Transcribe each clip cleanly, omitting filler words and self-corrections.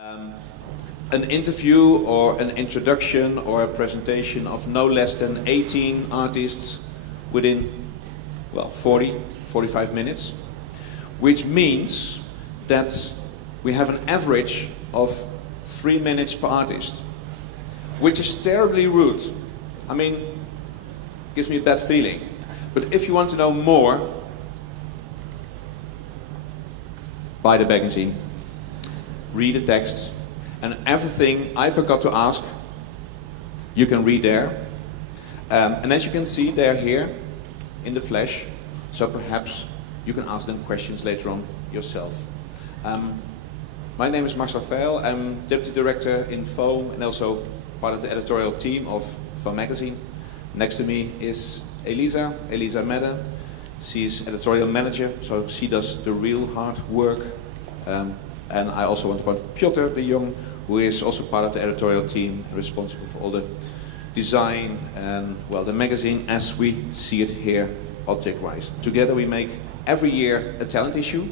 Um, an interview or an introduction or a presentation of no less than 18 artists within, well, 45 minutes, which means that we have an average of 3 minutes per artist, which is terribly rude. I mean, gives me a bad feeling. But if you want to know more, buy the magazine, read the text, and everything I forgot to ask, you can read there. And as you can see, they're here in the flesh, so perhaps you can ask them questions later on yourself. My name is Marcel Feil. I'm Deputy Director in Foam and also part of the editorial team of Foam magazine. Next to me is Elisa Medde. She is editorial manager, so she does the real hard work. And I also want to point Piotr de Jong, who is also part of the editorial team, responsible for all the design and, well, the magazine as we see it here, object-wise. Together we make every year a talent issue.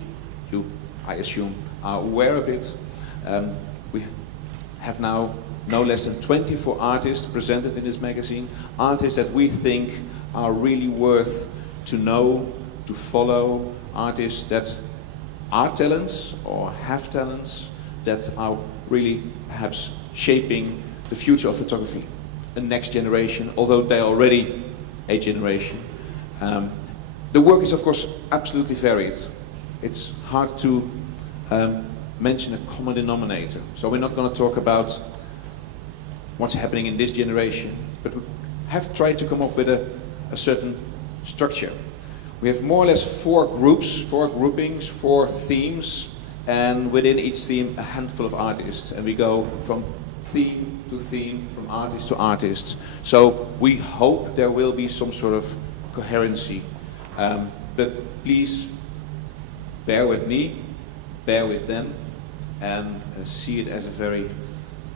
You, I assume, are aware of it. We have now no less than 24 artists presented in this magazine, artists that we think are really worth to know, to follow, artists that are talents or have talents that are really perhaps shaping the future of photography, the next generation, although they are already a generation. The work is of course absolutely varied. It's hard to mention a common denominator, so we're not going to talk about what's happening in this generation, but we have tried to come up with a certain structure. We have more or less 4 groups, 4 groupings, 4 themes, and within each theme a handful of artists, and we go from theme to theme, from artist to artist. So we hope there will be some sort of coherency, but please bear with me, bear with them, and see it as a very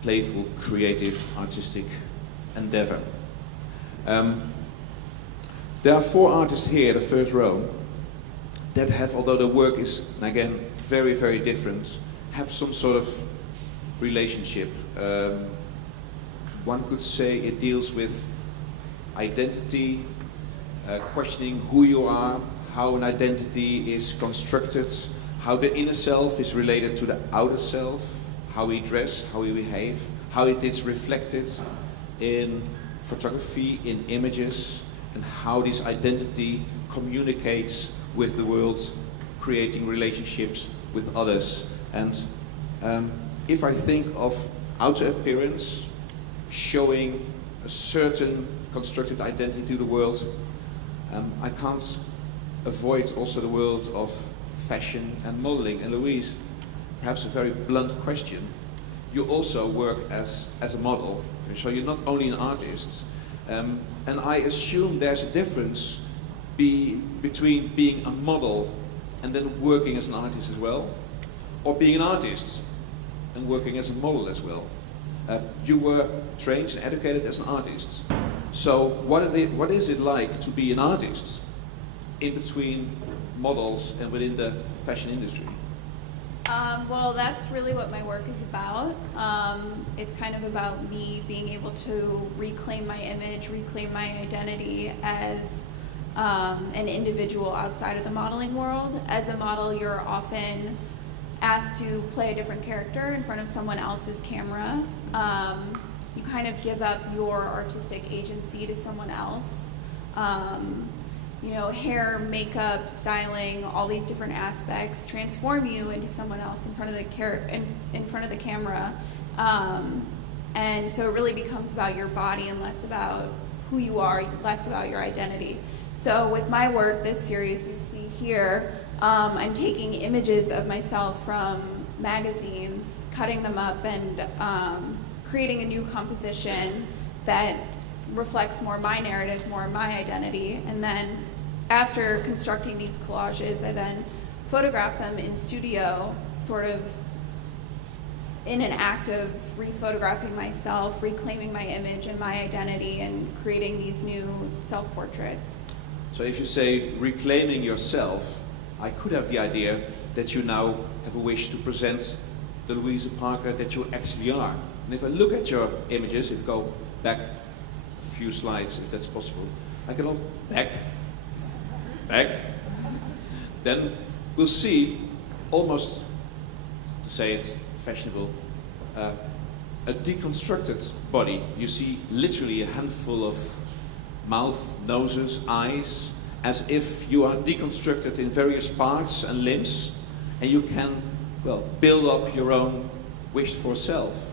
playful, creative, artistic endeavor. There are 4 artists here, the first row, that have, although the work is, again, very, very different, have some sort of relationship. One could say it deals with identity, questioning who you are, how an identity is constructed, how the inner self is related to the outer self, how we dress, how we behave, how it is reflected in photography, in images, and how this identity communicates with the world, creating relationships with others. And if I think of outer appearance, showing a certain constructed identity to the world, I can't avoid also the world of fashion and modeling. And Louise, perhaps a very blunt question. You also work as a model, so you're not only an artist. And I assume there's a difference between being a model and then working as an artist as well, or being an artist and working as a model as well. You were trained and educated as an artist. So what is it like to be an artist in between models and within the fashion industry? Well, that's really what my work is about. It's kind of about me being able to reclaim my image, reclaim my identity as an individual outside of the modeling world. As a model, you're often asked to play a different character in front of someone else's camera. You kind of give up your artistic agency to someone else. You know, hair, makeup, styling, all these different aspects transform you into someone else in front of the camera. And so it really becomes about your body and less about who you are, less about your identity. So with my work, this series you see here, I'm taking images of myself from magazines, cutting them up and creating a new composition that reflects more my narrative, more my identity, and then after constructing these collages, I then photograph them in studio, sort of in an act of re-photographing myself, reclaiming my image and my identity, and creating these new self-portraits. So if you say reclaiming yourself, I could have the idea that you now have a wish to present the Louisa Parker that you actually are. And if I look at your images, if you go back a few slides, if that's possible, I can all back, then we'll see almost, to say it fashionable, a deconstructed body. You see literally a handful of mouth, noses, eyes, as if you are deconstructed in various parts and limbs, and you can, well, build up your own wished for self.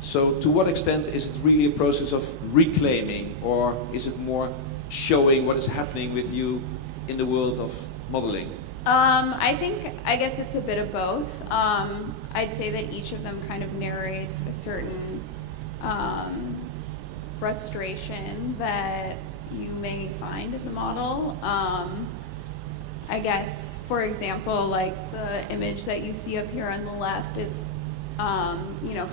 So to what extent is it really a process of reclaiming, or is it more showing what is happening with you in the world of modeling? I guess it's a bit of both. I'd say that each of them kind of narrates a certain frustration that you may find as a model. I guess, for example, like the image that you see up here on the left is,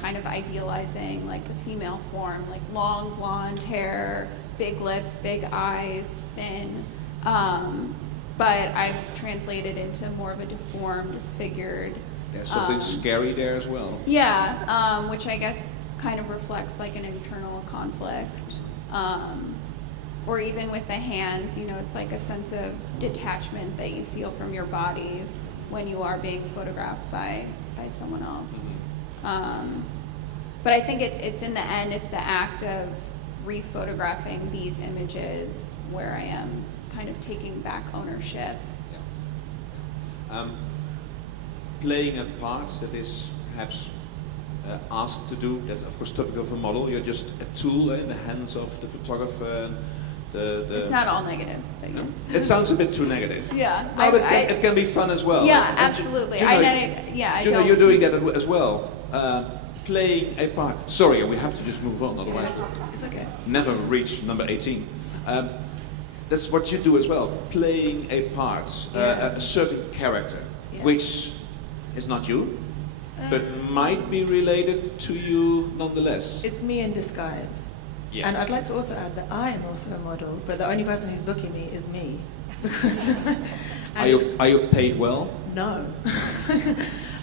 kind of idealizing like the female form, like long blonde hair, big lips, big eyes, thin. But I've translated into more of a deformed, disfigured. There's something scary there as well. Yeah, which I guess kind of reflects like an internal conflict. Or even with the hands, it's like a sense of detachment that you feel from your body when you are being photographed by someone else. But I think it's in the end, it's the act of rephotographing these images where I am kind of taking back ownership. Yeah. Playing a part that is perhaps asked to do, that's of course typical of a model. You're just a tool in the hands of the photographer. It's not all negative. But no? It sounds a bit too negative. Yeah. No, but it can be fun as well. Yeah, absolutely. You're doing that as well. Playing a part. Sorry, we have to just move on, otherwise it's okay. Never reach number 18. That's what you do as well, playing a part, a certain character, which is not you, but might be related to you nonetheless. It's me in disguise. Yeah. And I'd like to also add that I am also a model, but the only person who's booking me is me. Because are you paid well? No.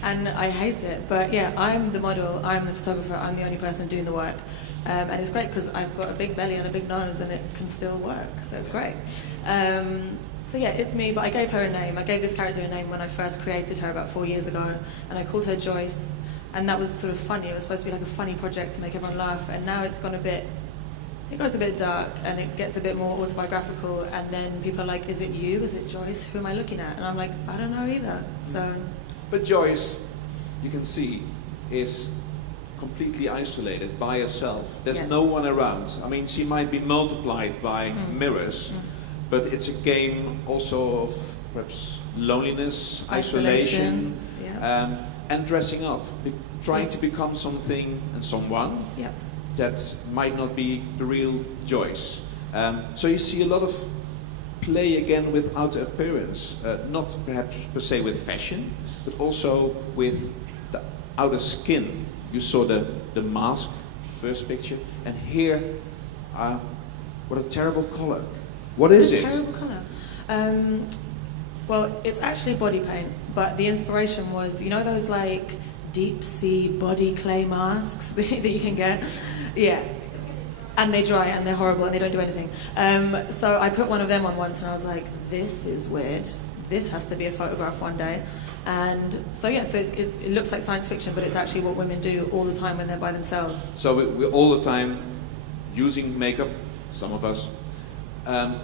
And I hate it. But yeah, I'm the model, I'm the photographer, I'm the only person doing the work. And it's great because I've got a big belly and a big nose and it can still work, so it's great. So yeah, it's me, but I gave her a name. I gave this character a name when I first created her about 4 years ago, and I called her Joyce, and that was sort of funny. It was supposed to be like a funny project to make everyone laugh, and now it goes a bit dark, and it gets a bit more autobiographical, and then people are like, is it you? Is it Joyce? Who am I looking at? And I'm like, I don't know either, so. But Joyce, you can see, is completely isolated by herself. There's no one around. I mean, she might be multiplied by mirrors, but it's a game also of perhaps loneliness, isolation, and dressing up, trying to become something and someone that might not be the real Joyce. So you see a lot of play again with outer appearance, not perhaps per se with fashion, but also with the outer skin. You saw the mask, first picture, and here, what a terrible color. What is it? Terrible color. Well, it's actually body paint, but the inspiration was, those like deep sea body clay masks that you can get? Yeah. And they dry and they're horrible and they don't do anything. So I put one of them on once and I was like, this is weird. This has to be a photograph one day. And so it looks like science fiction, but it's actually what women do all the time when they're by themselves. So we're all the time using makeup, some of us.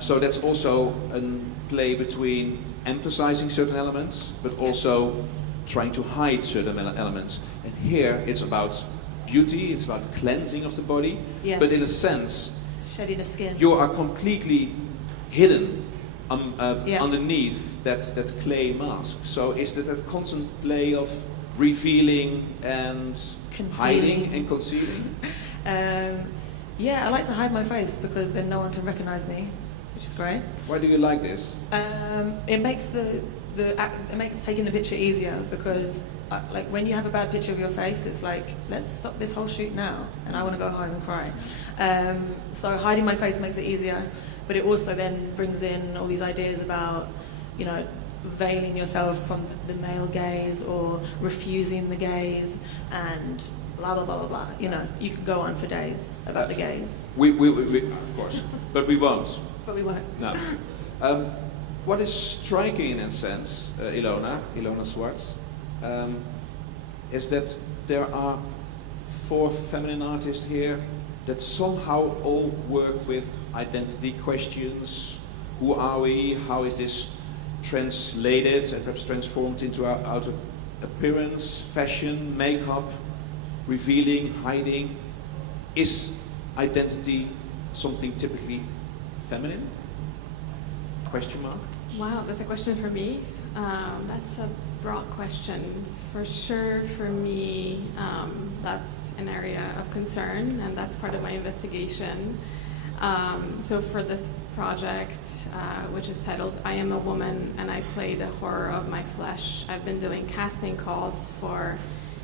So that's also a play between emphasizing certain elements, but also trying to hide certain elements. And here it's about beauty, it's about cleansing of the body, but in a sense, shedding the skin. You are completely hidden underneath that clay mask. So is that a constant play of revealing and hiding and concealing? I like to hide my face because then no one can recognize me, which is great. Why do you like this? It makes it makes taking the picture easier because like when you have a bad picture of your face, it's like, let's stop this whole shoot now and I want to go home and cry. So hiding my face makes it easier, but it also then brings in all these ideas about, veiling yourself from the male gaze or refusing the gaze and blah, blah, blah, blah, blah. You know, you could go on for days about the gaze. We of course, but we won't. But we won't. No. What is striking in a sense, Ilona Swartz, is that there are 4 feminine artists here that somehow all work with identity questions. Who are we? How is this translated and perhaps transformed into our outer appearance, fashion, makeup, revealing, hiding? Is identity something typically feminine? Question mark? Wow, that's a question for me. That's a broad question. For sure, for me, that's an area of concern, and that's part of my investigation. So for this project, which is titled I Am a Woman and I Play the Horror of My Flesh, I've been doing casting calls for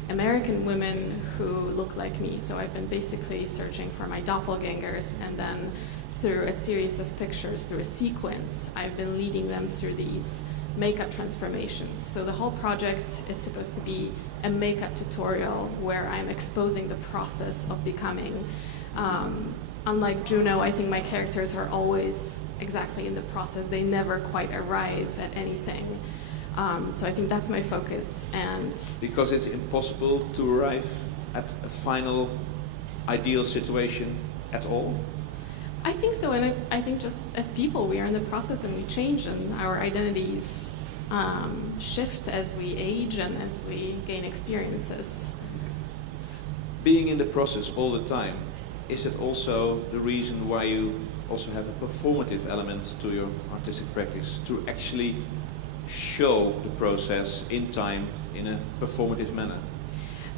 American women who look like me. So I've been basically searching for my doppelgangers, and then through a series of pictures, through a sequence, I've been leading them through these makeup transformations. So the whole project is supposed to be a makeup tutorial where I'm exposing the process of becoming. Unlike Juno, I think my characters are always exactly in the process. They never quite arrive at anything. So I think that's my focus. And because it's impossible to arrive at a final ideal situation at all? I think so, and I think just as people, we are in the process and we change, and our identities shift as we age and as we gain experiences. Being in the process all the time, is it also the reason why you also have a performative element to your artistic practice, to actually show the process in time in a performative manner?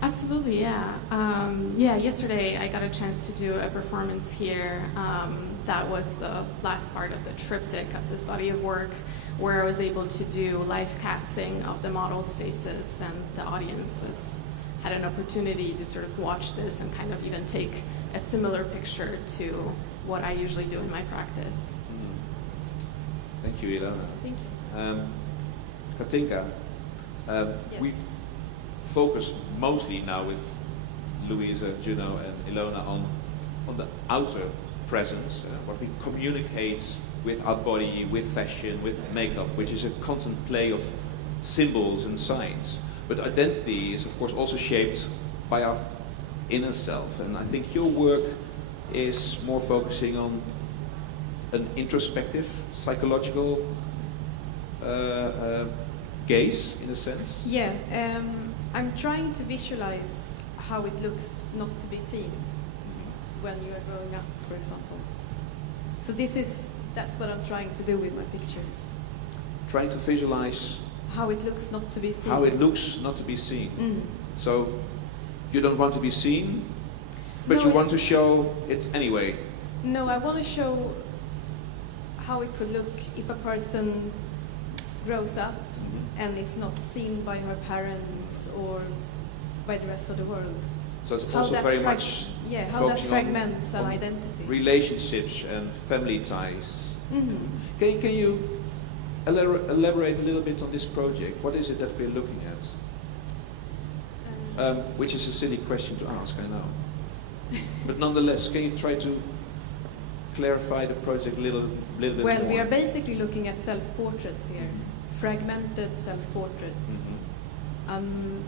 Absolutely, yeah. Yesterday I got a chance to do a performance here that was the last part of the triptych of this body of work, where I was able to do live casting of the models' faces, and the audience had an opportunity to sort of watch this and kind of even take a similar picture to what I usually do in my practice. Thank you, Ilona. Thank you. Katinka, Yes. we focus mostly now with Louisa, Juno and Ilona on the outer presence, what we communicate with our body, with fashion, with makeup, which is a constant play of symbols and signs. But identity is of course also shaped by our inner self, and I think your work is more focusing on an introspective, psychological gaze, in a sense. Yeah, I'm trying to visualize how it looks not to be seen when you are growing up, for example. So that's what I'm trying to do with my pictures. Trying to visualize How it looks not to be seen. how it looks not to be seen. Mm. So you don't want to be seen, but No, you want it's- to show it anyway. No, I want to show how it could look if a person grows up and it's not seen by her parents or by the rest of the world. So it's How also that very frag- much Yeah, how that focusing fragments on an identity. relationships and family ties. Mhm. Can you elaborate a little bit on this project? What is it that we're looking at? Which is a silly question to ask, I know. But nonetheless, can you try to clarify the project a little bit more? Well, we are basically looking at self-portraits here, fragmented self-portraits. Mhm. I'm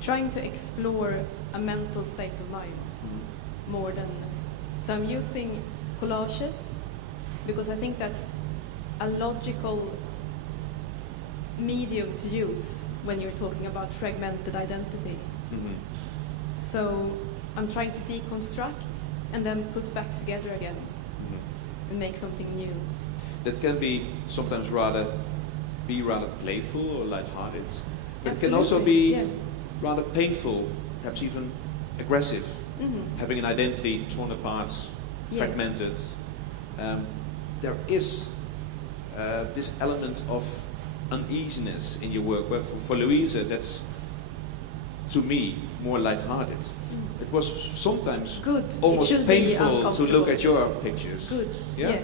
trying to explore a mental state of mind Mhm. more than... So I'm using collages because I think that's a logical medium to use when you're talking about fragmented identity. Mhm. So I'm trying to deconstruct and then put back together again Mhm. and make something new. That can be sometimes rather playful or lighthearted, but it can also Absolutely, be yeah. rather painful, perhaps even aggressive. Mhm. Having an identity torn apart, Yeah. fragmented. There is this element of uneasiness in your work, where for Louisa that's, to me, more lighthearted. It was sometimes Good. It almost should be painful to uncomfortable. look at your pictures. Good. Yeah? Yeah.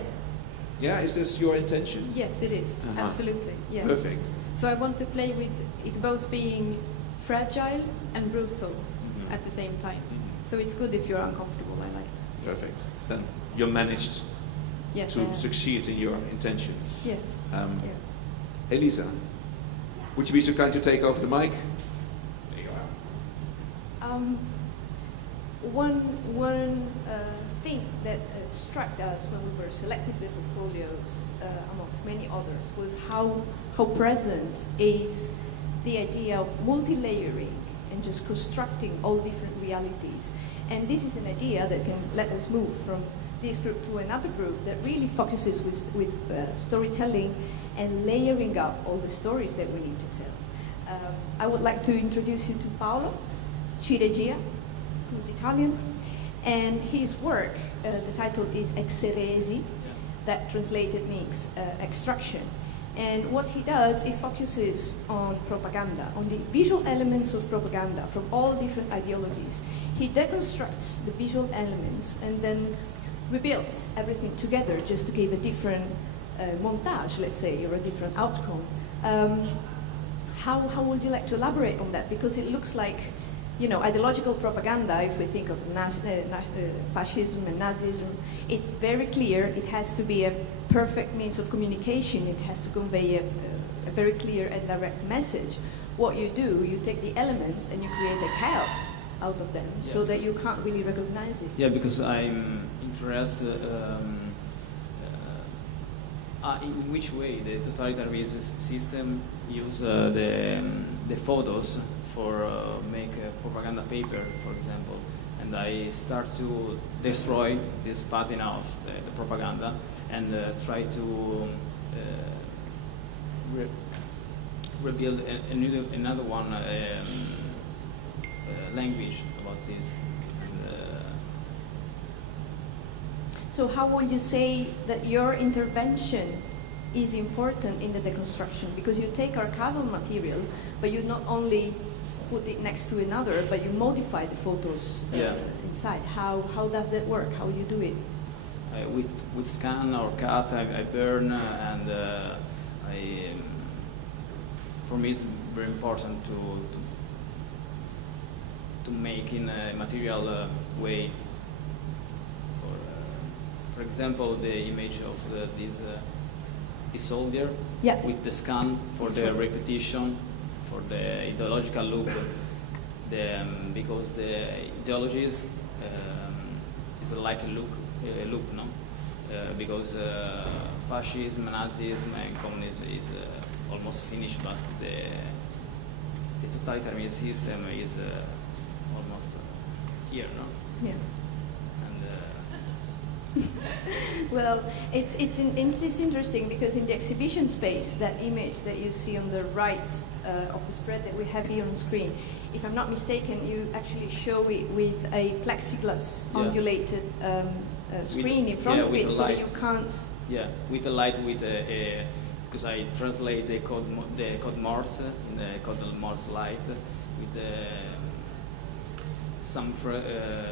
Yeah, is this your intention? Yes, it is. Uh-huh. Absolutely. Yeah. Perfect. So I want to play with it both being fragile and brutal at the same time. So it's good if you're uncomfortable. I like that. Perfect. Then you managed Yes. to succeed in your intentions. Yes. Elisa, would you be so kind to take over the mic? There you are. One thing that struck us when we were selecting the portfolios, amongst many others, was how present is the idea of multi-layering and just constructing all different realities. And this is an idea that can let us move from this group to another group that really focuses with storytelling and layering up all the stories that we need to tell. I would like to introduce you to Paolo Ciregia, who's Italian, and his work, the title is Exeresi, that translated means extraction. And what he does, he focuses on propaganda, on the visual elements of propaganda from all different ideologies. He deconstructs the visual elements and then rebuilds everything together just to give a different montage, let's say, or a different outcome. How would you like to elaborate on that? Because it looks like, you know, ideological propaganda, if we think of fascism and Nazism, it's very clear. It has to be a perfect means of communication. It has to convey a very clear and direct message. What you do, you take the elements and you create a chaos out of them, so that you can't really recognize it. Yeah, because I'm interested in which way the totalitarian system use the photos for make a propaganda paper, for example, and I start to destroy this patina of the propaganda and try to rebuild another one language about this. So how will you say that your intervention is important in the deconstruction? Because you take archival material, but you not only put it next to another, but you modify the photos inside. How does that work? How you do it? With scan or cut, I burn, and for me it's very important to make in a material way. For example, the image of this soldier with the scan for the repetition, for the ideological loop, because the ideologies is like a loop, no? Because fascism, Nazism, and communism is almost finished, but the totalitarian system is almost here, no? Yeah. Well, it's interesting because in the exhibition space, that image that you see on the right of the spread that we have here on screen, if I'm not mistaken, you actually show it with a plexiglass undulated screen in front of it, so that you can't. Yeah, with a light, because I translate the code Morse in the code Morse light with some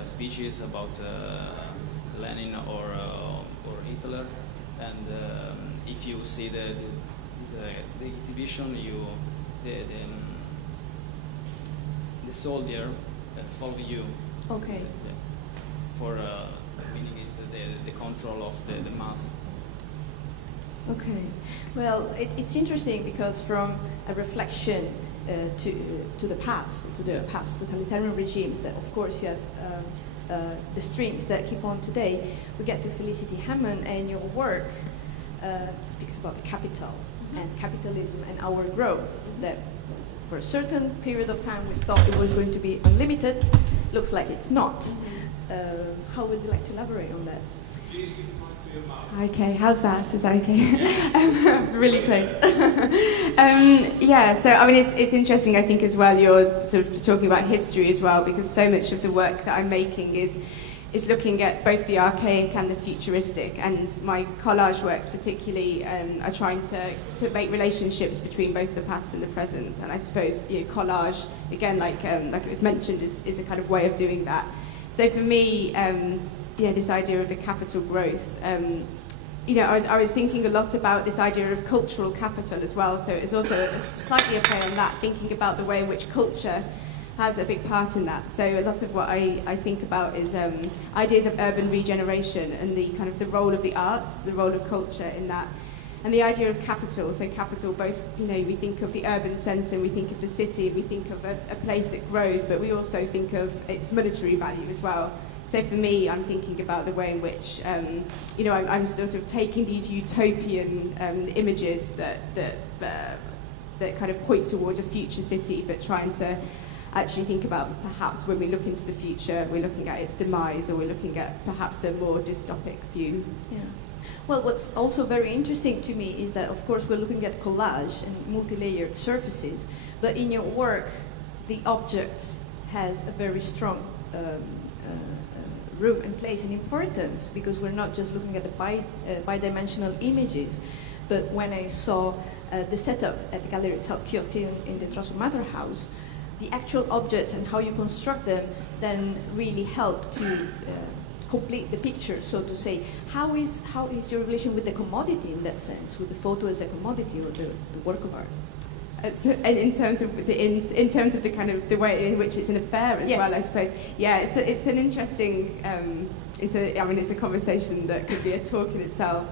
speeches about Lenin or Hitler, and if you see the exhibition, the soldier follow you. Okay. For meaning it's the control of the mass. Okay. Well, it's interesting because from a reflection to the past, totalitarian regimes, that of course you have the strings that keep on today, we get to Felicity Hammond, and your work speaks about the capital and capitalism and our growth, that for a certain period of time we thought it was going to be unlimited. Looks like it's not. How would you like to elaborate on that? Please keep the mic to your mouth. Okay, how's that? Is that okay? Really close. So I mean, it's interesting, I think, as well, you're sort of talking about history as well, because so much of the work that I'm making is looking at both the archaic and the futuristic, and my collage works particularly are trying to make relationships between both the past and the present. And I suppose collage, again, like it was mentioned, is a kind of way of doing that. So for me, this idea of the capital growth you know, I was thinking a lot about this idea of cultural capital as well. So it's also slightly a play on that, thinking about the way in which culture has a big part in that. So a lot of what I think about is ideas of urban regeneration and the kind of the role of the arts, the role of culture in that. And the idea of capital, so capital both, you know, we think of the urban centre, we think of the city, we think of a place that grows, but we also think of its monetary value as well. So for me, I'm thinking about the way in which, you know, I'm sort of taking these utopian images that kind of point towards a future city, but trying to actually think about perhaps when we look into the future, we're looking at its demise, or we're looking at perhaps a more dystopic view. Yeah. Well, what's also very interesting to me is that, of course, we're looking at collage and multi-layered surfaces, but in your work, the object has a very strong room and place and importance, because we're not just looking at the bidimensional images, but when I saw the setup at the Gallery at South Kiosk in the Transformator House, the actual objects and how you construct them then really help to complete the picture, so to say. How is your relation with the commodity in that sense, with the photo as a commodity or the work of art? It's, in terms of the kind of the way in which it's an affair as well, I suppose. Yeah, it's an interesting. It's a conversation that could be a talk in itself.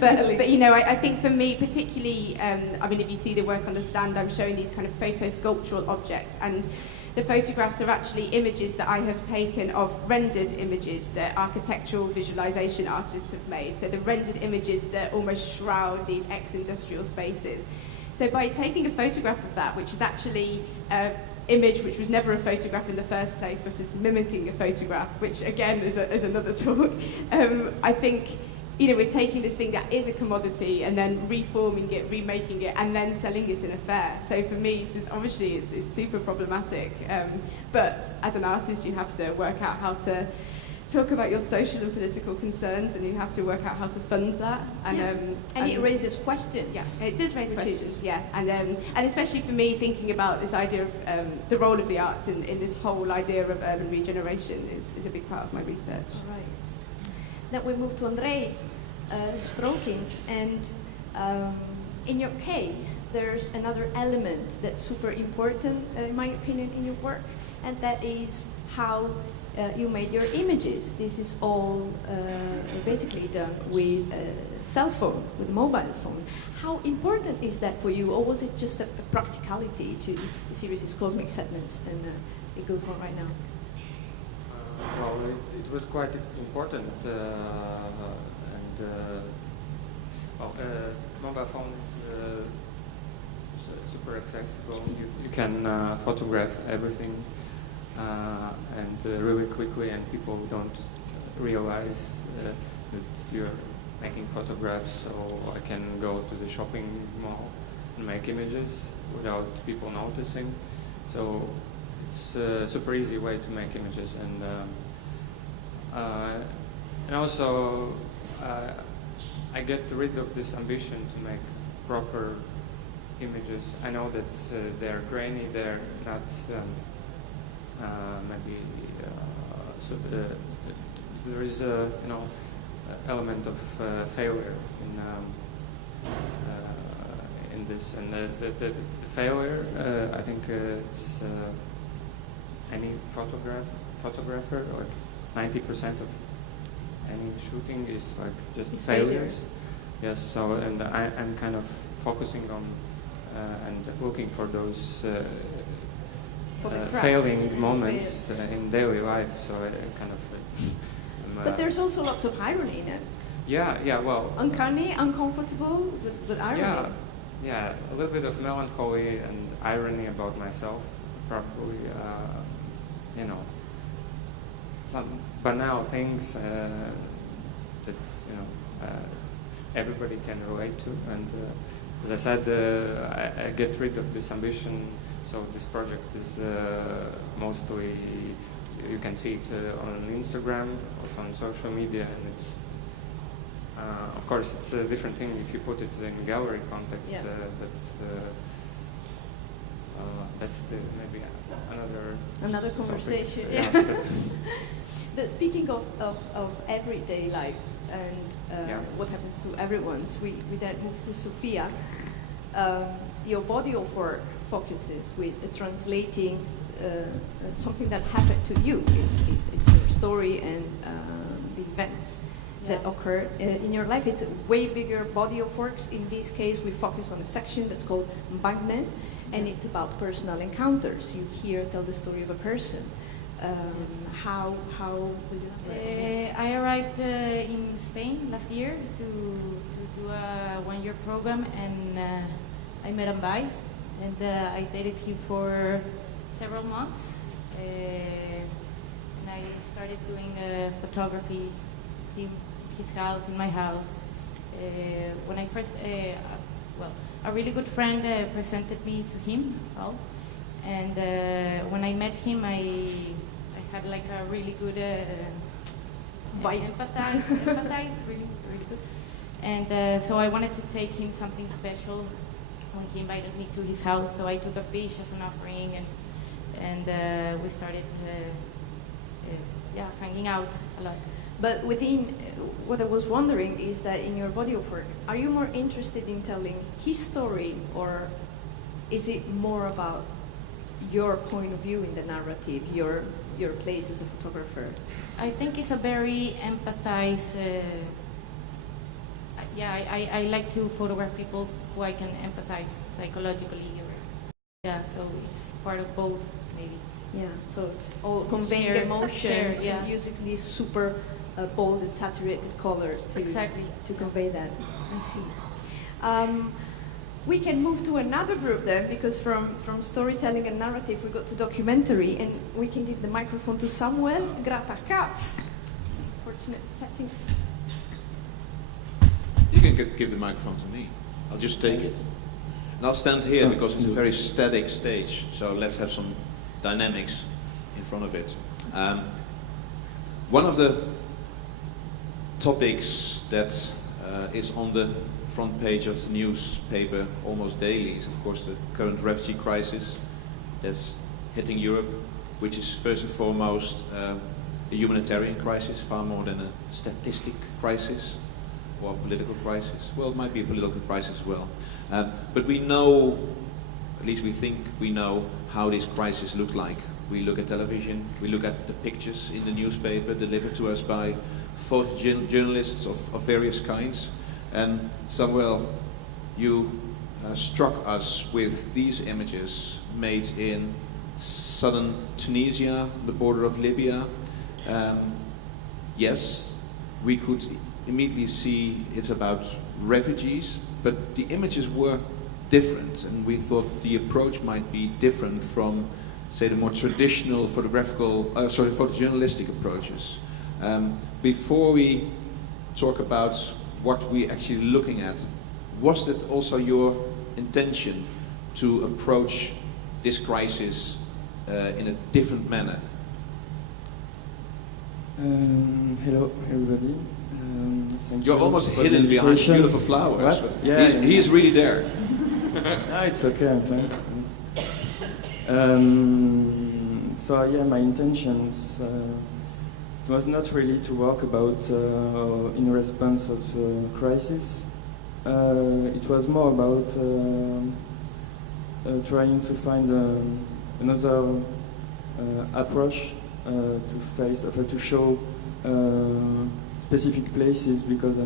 But you know, I think for me particularly, I mean, if you see the work on the stand, I'm showing these kind of photo sculptural objects, and the photographs are actually images that I have taken of rendered images that architectural visualization artists have made. So the rendered images that almost shroud these ex-industrial spaces. So by taking a photograph of that, which is actually an image which was never a photograph in the first place, but is mimicking a photograph, which again is another talk, I think, you know, we're taking this thing that is a commodity and then reforming it, remaking it, and then selling it in a fair. So for me, this obviously it's super problematic. But as an artist, you have to work out how to talk about your social and political concerns, and you have to work out how to fund that. And it raises questions. Yeah, it does raise questions. Yeah, and especially for me, thinking about this idea of the role of the arts in this whole idea of urban regeneration is a big part of my research. All right. Then we move to André Strokins, and in your case, there's another element that's super important, in my opinion, in your work, and that is how you made your images. This is all basically done with a cell phone, with a mobile phone. How important is that for you, or was it just a practicality to the series is Cosmic Sadness, and it goes on right now? Well, it was quite important, mobile phone is super accessible. You can photograph everything and really quickly, and people don't realize that you're making photographs. So I can go to the shopping mall and make images without people noticing. So it's a super easy way to make images, and also I get rid of this ambition to make proper images. I know that they're grainy, they're not maybe there is a element of failure in this, and the failure I think it's any photographer, like 90% of any shooting is like just it's failures. Yes, so and I'm kind of focusing on and looking for those failing moments in daily life. So I kind of. But there's also lots of irony in it. Yeah, well. Uncanny, uncomfortable with irony. Yeah, a little bit of melancholy and irony about myself, probably. Some banal things that's everybody can relate to, and as I said, I get rid of this ambition. So this project is mostly you can see it on Instagram or on social media, and it's of course it's a different thing if you put it in gallery context. Yeah. But that's maybe another conversation. Topic. Yeah. But speaking of everyday life and what happens to everyone's, we then move to Sophia. Your body of work focuses with translating something that happened to you. It's your story and the events that occur in your life. It's a way bigger body of works. In this case, we focus on a section that's called Mbagne, and it's about personal encounters. You here tell the story of a person. How will you elaborate? I arrived in Spain last year to do a one-year program, and I met Mbai, and I dated him for several months, and I started doing photography in his house, in my house. When I first, a really good friend presented me to him, and when I met him, I had like a really good empathize, really good. And so I wanted to take him something special when he invited me to his house. So I took a fish as an offering, and we started hanging out a lot. But within what I was wondering is that in your body of work, are you more interested in telling his story, or is it more about your point of view in the narrative, your place as a photographer? I think it's a very empathized. I like to photograph people who I can empathize psychologically. So it's part of both, maybe. Yeah, so it's all conveying emotions and using these super bold and saturated colors to convey that. I see. We can move to another group then, because from storytelling and narrative we got to documentary, and we can give the microphone to Samuel Gratacaf. Fortunate setting. You can give the microphone to me. I'll just take it. And I'll stand here because it's a very static stage, so let's have some dynamics in front of it. One of the topics that is on the front page of the newspaper almost daily is, of course, the current refugee crisis that's hitting Europe, which is first and foremost a humanitarian crisis, far more than a statistic crisis or a political crisis. Well, it might be a political crisis as well. But we know, at least we think we know, how this crisis looks like. We look at television, we look at the pictures in the newspaper delivered to us by photojournalists of various kinds. And Samuel, you struck us with these images made in southern Tunisia, the border of Libya. Yes, we could immediately see it's about refugees, but the images were different, and we thought the approach might be different from, say, the more traditional photojournalistic approaches. Before we talk about what we're actually looking at, was that also your intention to approach this crisis in a different manner? Hello, everybody. Thank You're you almost for hidden the behind invitation. beautiful flowers. What? Yeah, he is really there. No, it's okay, I'm fine. So yeah, my intentions it was not really to work about in response of crisis. It was more about trying to find another approach to show specific places, because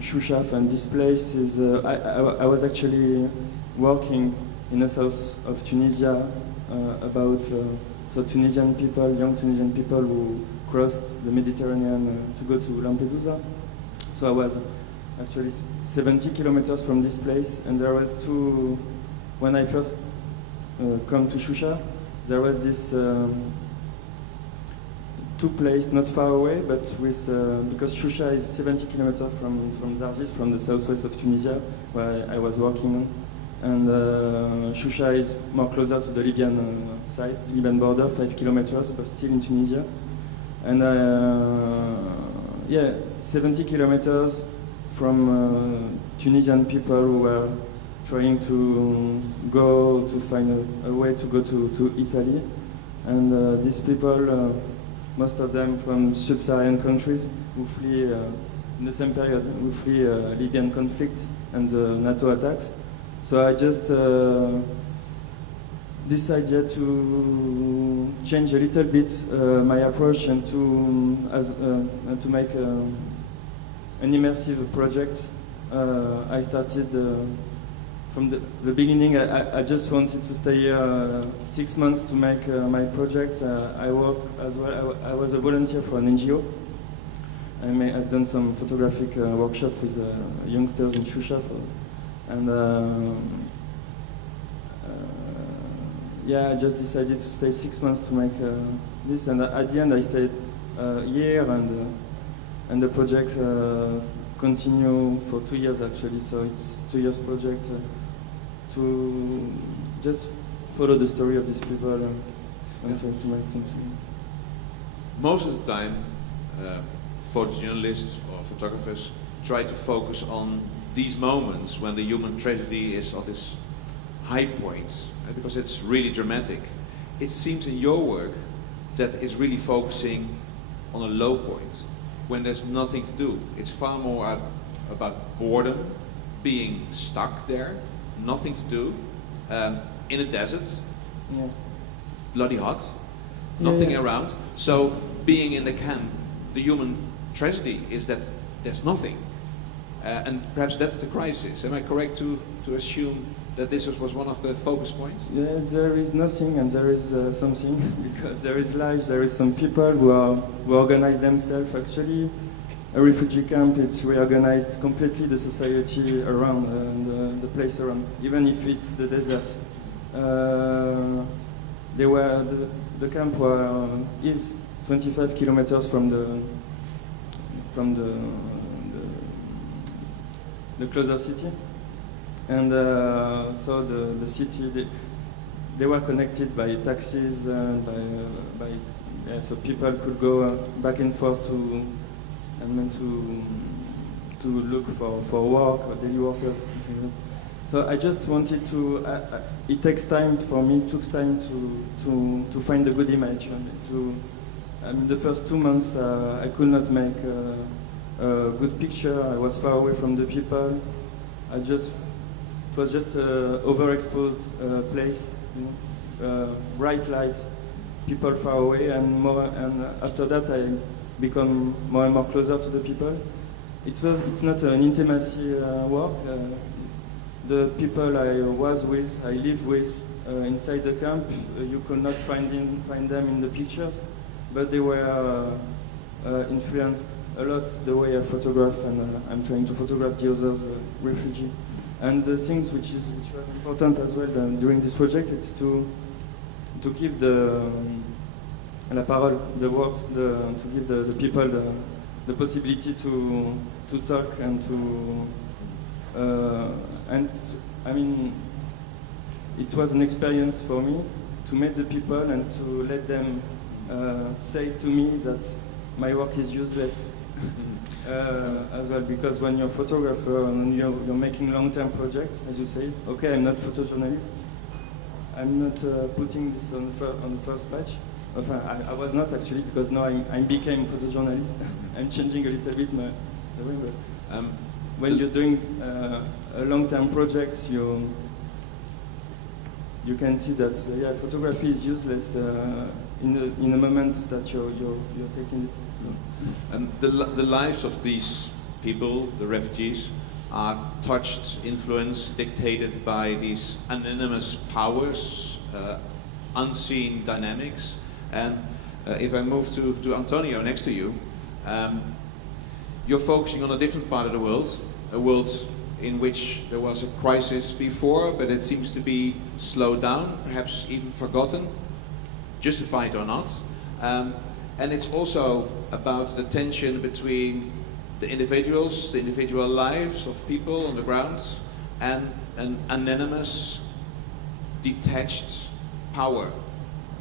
Shusha and this place is. I was actually working in the south of Tunisia about Tunisian people, young Tunisian people who crossed the Mediterranean to go to Lampedusa. So I was actually 70 kilometers from this place, and there was when I first come to Shusha, there was this two places not far away, but with because Shusha is 70 kilometers from Zarzis, from the southwest of Tunisia, where I was working on, and Shusha is more closer to the Libyan side, Libyan border, 5 kilometers, but still in Tunisia, and 70 kilometers from Tunisian people who were trying to go to find a way to go to Italy. And these people, most of them from sub-Saharan countries, who flee in the same period, who flee Libyan conflict and the NATO attacks. So I just decided to change a little bit my approach and to make an immersive project. I started from the beginning. I just wanted to stay here 6 months to make my project. I work as well. I was a volunteer for an NGO. I've done some photographic workshop with youngsters in Shusha, and yeah, I just decided to stay 6 months to make this, and at the end I stayed a year, and the project continue for 2 years actually. So it's 2 years project to just follow the story of these people and try to make something. Most of the time, photojournalists or photographers try to focus on these moments when the human tragedy is at its high point, because it's really dramatic. It seems in your work that it's really focusing on a low point, when there's nothing to do. It's far more about boredom, being stuck there, nothing to do, in a desert, bloody hot, nothing around. So being in the camp, the human tragedy is that there's nothing. And perhaps that's the crisis. Am I correct to assume that this was one of the focus points? Yes, there is nothing and there is something, because there is life, there is some people who organize themselves. Actually, a refugee camp, it's reorganized completely the society around and the place around, even if it's the desert. The camp is 25 kilometers from the closer city. And so the city, they were connected by taxis, so people could go back and forth to look for work or daily workers or something like that. So I just wanted to. It takes time for me. It took time to find a good image. The first 2 months I could not make a good picture. I was far away from the people. It was just an overexposed place, bright lights, people far away, and after that I become more and more closer to the people. It's not an intimacy work. The people I was with, I live with inside the camp, you could not find them in the pictures, but they were influenced a lot the way I photograph, and I'm trying to photograph the others refugees. And the things which were important as well during this project, it's to give la parole, the words, to give the people the possibility to talk and it was an experience for me to meet the people and to let them say to me that my work is useless. As well, because when you're a photographer and you're making long-term projects, as you say, okay, I'm not photojournalist, I'm not putting this on the first page. I was not actually, because now I became photojournalist. I'm changing a little bit the way, but when you're doing a long-term project, you can see that photography is useless in the moments that you're taking it. So. And the lives of these people, the refugees, are touched, influenced, dictated by these anonymous powers, unseen dynamics. And if I move to Antonio next to you, you're focusing on a different part of the world, a world in which there was a crisis before, but it seems to be slowed down, perhaps even forgotten, justified or not. And it's also about the tension between the individuals, the individual lives of people on the ground, and an anonymous, detached power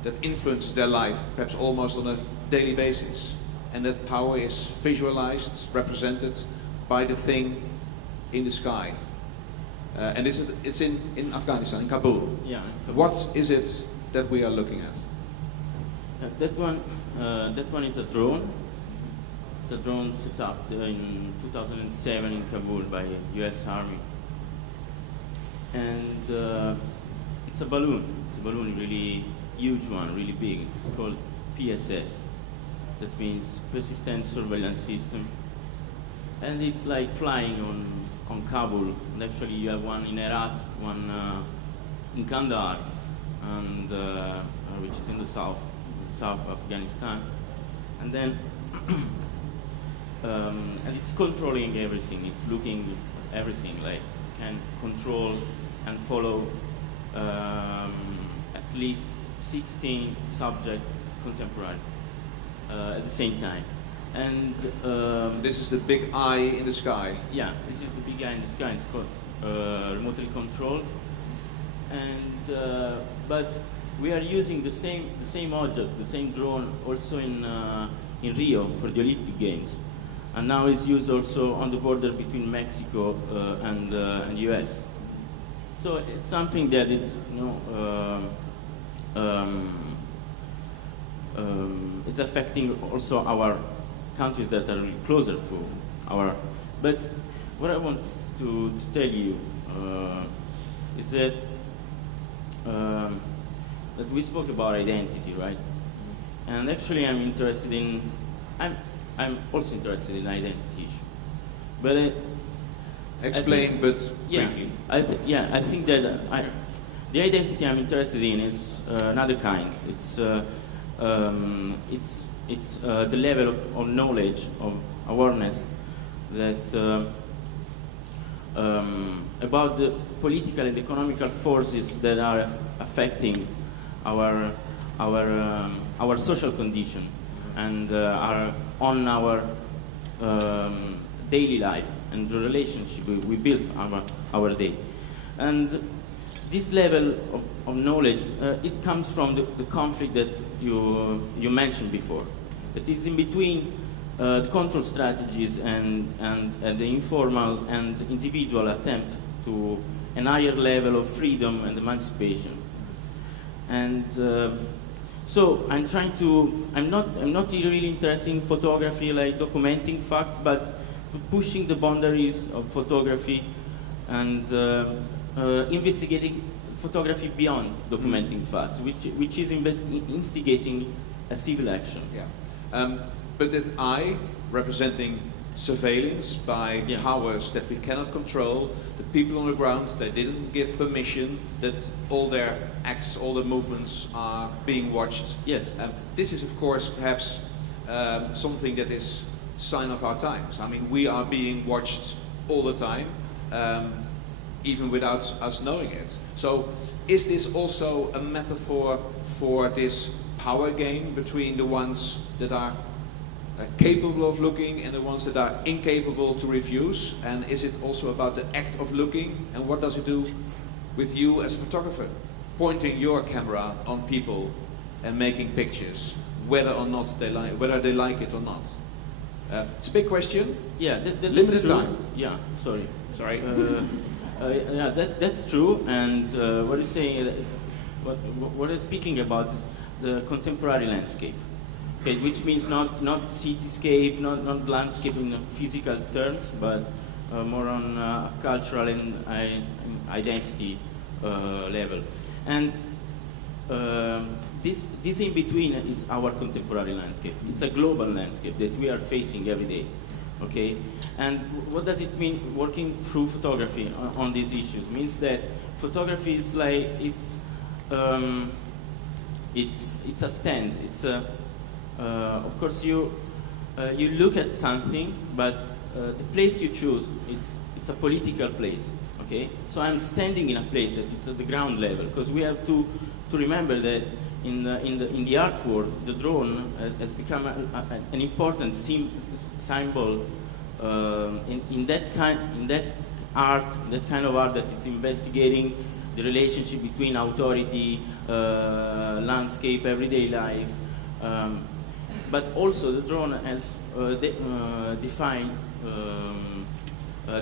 that influences their life, perhaps almost on a daily basis. And that power is visualized, represented by the thing in the sky. And it's in Afghanistan, in Kabul. Yeah. Kabul. What is it that we are looking at? That one is a drone. It's a drone set up in 2007 in Kabul by U.S. Army. And it's a balloon. It's a balloon, really huge one, really big. It's called PSS. That means Persistent Surveillance System. And it's like flying on Kabul. And actually you have one in Herat, one in Kandahar, and which is in the south of Afghanistan. And then and it's controlling everything. It's looking at everything, like it can control and follow at least 16 subjects contemporary at the same time. And this is the big eye in the sky. Yeah, this is the big eye in the sky. It's called remotely controlled. And but we are using the same object, the same drone, also in Rio for the Olympic Games. And now it's used also on the border between Mexico and US. So it's something that is, it's affecting also our countries that are closer to our. But what I want to tell you is that that we spoke about identity, right? And actually, I'm also interested in identity issue. But explain, but briefly. I think that the identity I'm interested in is another kind. It's the level of knowledge, of awareness that about the political and economical forces that are affecting our social condition and are on our daily life and the relationship we build our day. And this level of knowledge, it comes from the conflict that you mentioned before. It is in between the control strategies and the informal and individual attempt to a higher level of freedom and emancipation. And so I'm not really interested in photography, like documenting facts, but pushing the boundaries of photography and investigating photography beyond documenting facts, which is instigating a civil action. Yeah. But that I, representing surveillance by powers that we cannot control, the people on the ground, they didn't give permission, that all their acts, all the movements are being watched. Yes. This is, of course, perhaps something that is sign of our times. I mean, we are being watched all the time, even without us knowing it. So, is this also a metaphor for this power game between the ones that are capable of looking and the ones that are incapable to refuse? And is it also about the act of looking? And what does it do with you as a photographer? Pointing your camera on people and making pictures, whether or not whether they like it or not. It's a big question. Yeah, that's limited true. time. Yeah, sorry. Yeah, that's true. And what you're saying, what I'm speaking about is the contemporary landscape. Okay, which means not cityscape, not landscape in physical terms, but more on cultural and identity level. And this in between is our contemporary landscape. It's a global landscape that we are facing every day. Okay, and what does it mean working through photography on these issues? It means that photography is like it's a stand. It's a of course, you look at something, but the place you choose, it's a political place. Okay, so I'm standing in a place that it's at the ground level, because we have to remember that in the art world, the drone has become an important symbol in that kind of art that it's investigating the relationship between authority, landscape, everyday life. But also the drone has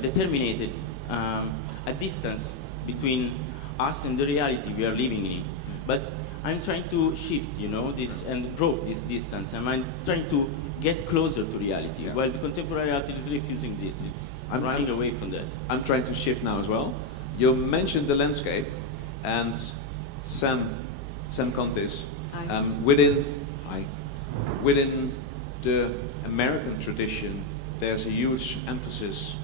determined a distance between us and the reality we are living in. But I'm trying to shift, this and broke this distance, and I'm trying to get closer to reality. While the contemporary art is refusing this, I'm running away from that. I'm trying to shift now as well. You mentioned the landscape, and Sam Contis, within the American tradition, there's a huge emphasis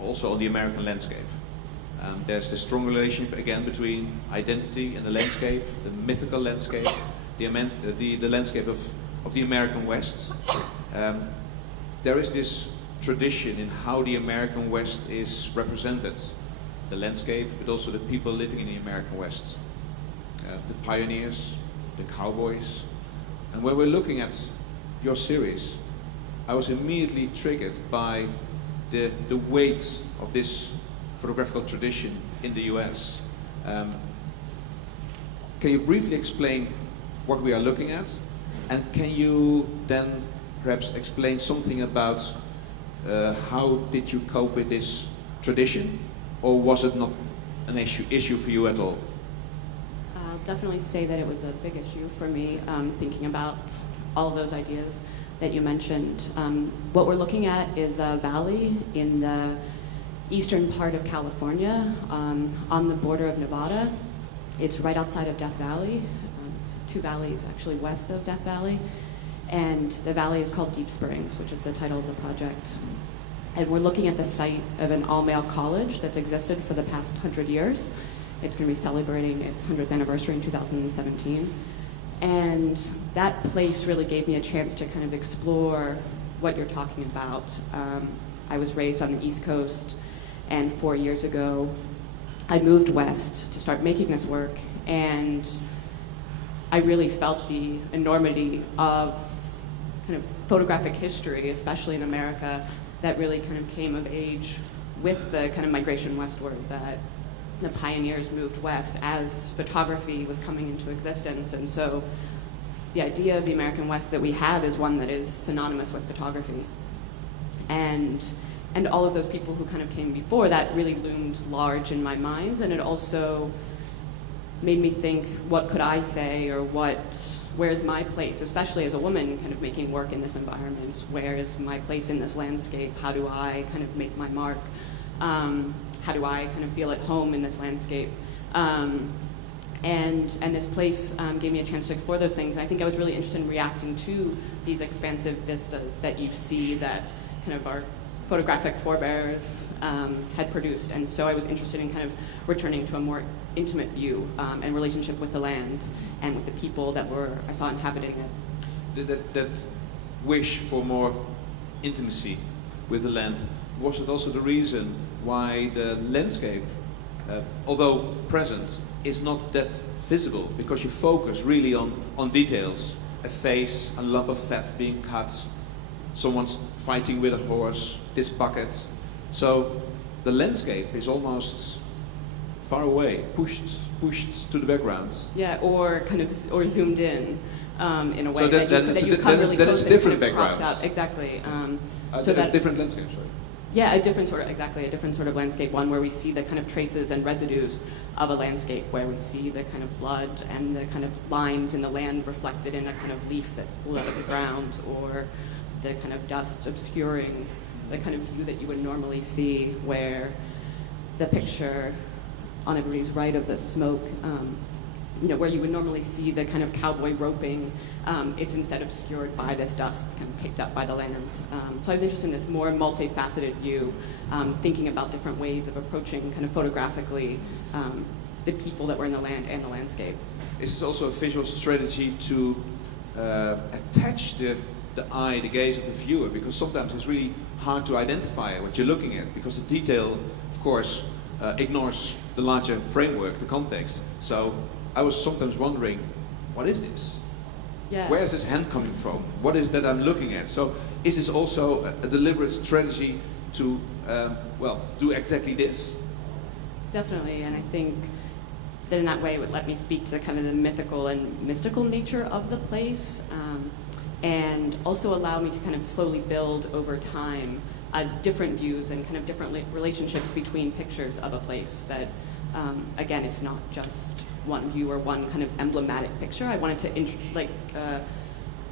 also on the American landscape. There's this strong relationship again between identity and the landscape, the mythical landscape, the landscape of the American West. There is this tradition in how the American West is represented, the landscape, but also the people living in the American West, the pioneers, the cowboys. And when we're looking at your series, I was immediately triggered by the weight of this photographical tradition in the US. Can you briefly explain what we are looking at? And can you then perhaps explain something about how did you cope with this tradition? Or was it not an issue for you at all? I'll definitely say that it was a big issue for me, thinking about all of those ideas that you mentioned. What we're looking at is a valley in the eastern part of California, on the border of Nevada. It's right outside of Death Valley. It's 2 valleys actually west of Death Valley. And the valley is called Deep Springs, which is the title of the project. And we're looking at the site of an all-male college that's existed for the past 100 years. It's going to be celebrating its 100th anniversary in 2017. And that place really gave me a chance to kind of explore what you're talking about. I was raised on the East Coast, and 4 years ago, I moved west to start making this work, and I really felt the enormity of kind of photographic history, especially in America, that really kind of came of age with the kind of migration westward, that the pioneers moved west as photography was coming into existence. And so the idea of the American West that we have is one that is synonymous with photography. And all of those people who kind of came before that really loomed large in my mind, and it also made me think, what could I say, or where's my place, especially as a woman kind of making work in this environment? Where is my place in this landscape? How do I kind of make my mark? How do I kind of feel at home in this landscape? And this place gave me a chance to explore those things. And I think I was really interested in reacting to these expansive vistas that you see that kind of our photographic forebears had produced. And so I was interested in kind of returning to a more intimate view and relationship with the land and with the people that I saw inhabiting it. That wish for more intimacy with the land, was it also the reason why the landscape, although present, is not that visible? Because you focus really on details, a face, a lump of fat being cut, someone's fighting with a horse, this bucket. So the landscape is almost far away, pushed to the background. Yeah, or zoomed in a way so that you come really close. That is different backgrounds. Exactly. So that different landscape, sorry. Yeah, a different sort of landscape, one where we see the kind of traces and residues of a landscape, where we see the kind of blood and the kind of lines in the land reflected in a kind of leaf that's pulled out of the ground, or the kind of dust obscuring the kind of view that you would normally see, where the picture on everybody's right of the smoke, where you would normally see the kind of cowboy roping, it's instead obscured by this dust kind of picked up by the land. So I was interested in this more multifaceted view, thinking about different ways of approaching kind of photographically the people that were in the land and the landscape. Is this also a visual strategy to attach the eye, the gaze of the viewer? Because sometimes it's really hard to identify what you're looking at, because the detail, of course, ignores the larger framework, the context. So I was sometimes wondering, what is this? Yeah. Where is this hand coming from? What is that I'm looking at? So is this also a deliberate strategy to, do exactly this? Definitely, and I think that in that way it would let me speak to kind of the mythical and mystical nature of the place, and also allow me to kind of slowly build over time different views and kind of different relationships between pictures of a place that, again, it's not just one view or one kind of emblematic picture. I wanted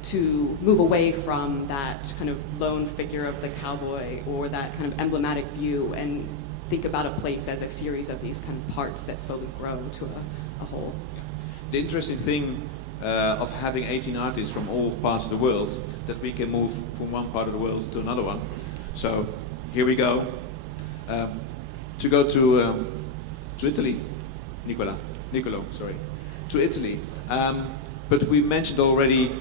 to move away from that kind of lone figure of the cowboy or that kind of emblematic view and think about a place as a series of these kind of parts that slowly grow to a whole. The interesting thing of having 18 artists from all parts of the world, that we can move from one part of the world to another one. So here we go. To go to Italy, Nicolo, sorry, to Italy. But we mentioned already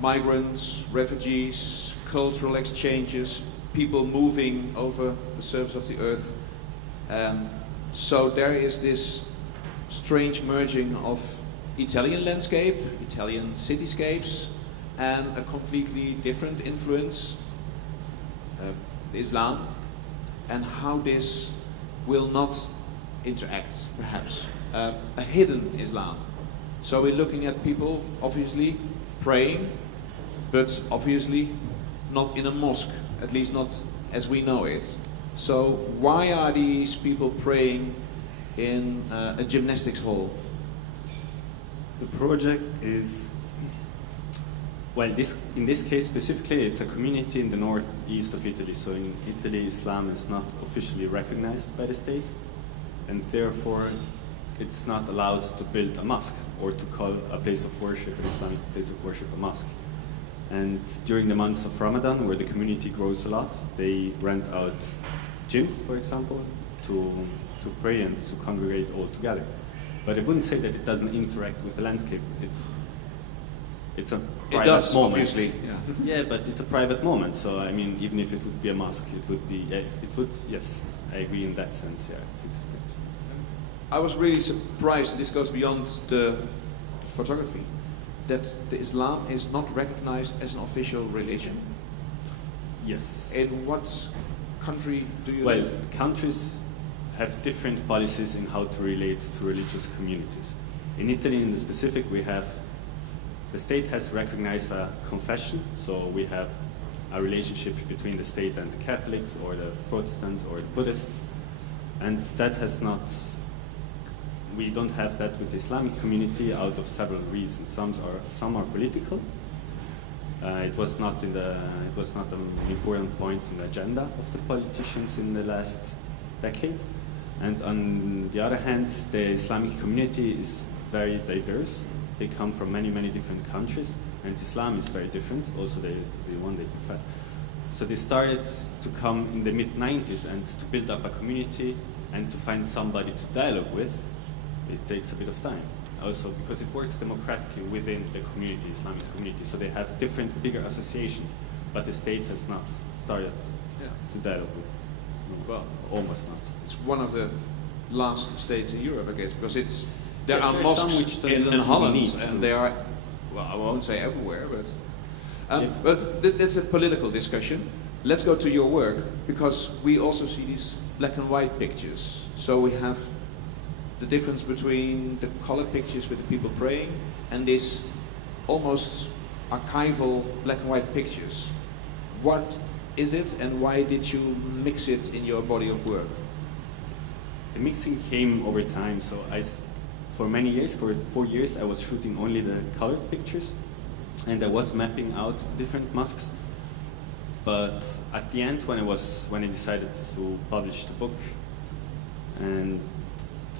migrants, refugees, cultural exchanges, people moving over the surface of the earth. So there is this strange merging of Italian landscape, Italian cityscapes, and a completely different influence, Islam, and how this will not interact, perhaps. A hidden Islam. So we're looking at people, obviously, praying, but obviously not in a mosque, at least not as we know it. So why are these people praying in a gymnastics hall? The project is, well, in this case specifically, it's a community in the northeast of Italy. So in Italy, Islam is not officially recognized by the state, and therefore it's not allowed to build a mosque or to call a place of worship, an Islamic place of worship, a mosque. And during the months of Ramadan, where the community grows a lot, they rent out gyms, for example, to pray and to congregate all together. But I wouldn't say that it doesn't interact with the landscape. It's a private moment. Obviously. Yeah, but it's a private moment. So I mean, even if it would be a mosque, it would. Yes, I agree in that sense. Yeah. I was really surprised, and this goes beyond the photography, that the Islam is not recognized as an official religion. Yes. In what country do you live? Well, countries have different policies in how to relate to religious communities. In Italy, in the specific, the state has to recognize a confession, so we have a relationship between the state and the Catholics, or the Protestants, or the Buddhists, and that has not. We don't have that with the Islamic community out of several reasons. Some are political. It was not an important point in the agenda of the politicians in the last decade. And on the other hand, the Islamic community is very diverse. They come from many, many different countries, and Islam is very different, also the one they profess. So they started to come in the mid-90s, and to build up a community and to find somebody to dialogue with, it takes a bit of time. Also because it works democratically within the community, Islamic community, so they have different, bigger associations, but the state has not started to dialogue with. Well, almost not. It's one of the last states in Europe, I guess, because there Yes, are there mosques some which in Holland, and to. they are, well, I won't say everywhere, but it's a political discussion. Let's go to your work, because we also see these black and white pictures. So we have the difference between the colored pictures with the people praying and this almost archival black and white pictures. What is it, and why did you mix it in your body of work? The mixing came over time. So for many years, for 4 years, I was shooting only the colored pictures, and I was mapping out the different mosques. But at the end, when I decided to publish the book, and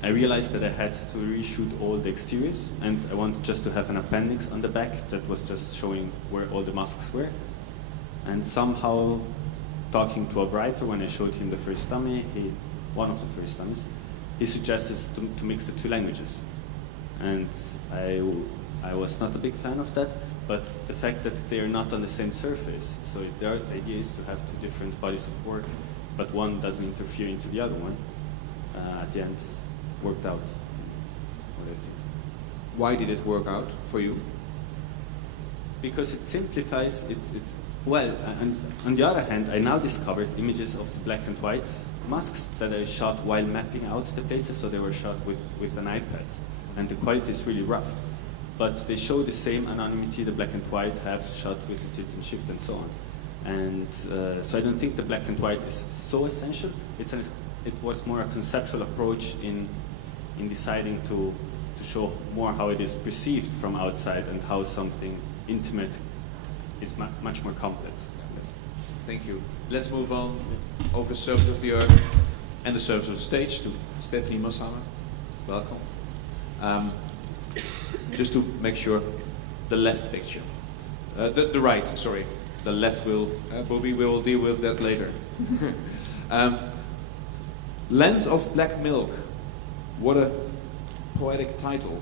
I realized that I had to reshoot all the exteriors, and I wanted just to have an appendix on the back that was just showing where all the mosques were. And somehow, talking to a writer, when I showed him the first dummy, one of the first dummies, he suggested to mix the two languages. And I was not a big fan of that, but the fact that they are not on the same surface, so the idea is to have two different bodies of work, but one doesn't interfere into the other one, at the end worked out. Why did it work out for you? Because it simplifies it. Well, and on the other hand, I now discovered images of the black and white mosques that I shot while mapping out the places, so they were shot with an iPad, and the quality is really rough. But they show the same anonymity the black and white have shot with the tilt and shift and so on. And so I don't think the black and white is so essential. It was more a conceptual approach in deciding to show more how it is perceived from outside and how something intimate is much more complex. Yes. Thank you. Let's move on over the surface of the earth and the surface of the stage to Stephanie Mosshammer. Welcome. Just to make sure, the left picture. The right, sorry. The left will, Bobby will deal with that later. Land of Black Milk. What a poetic title.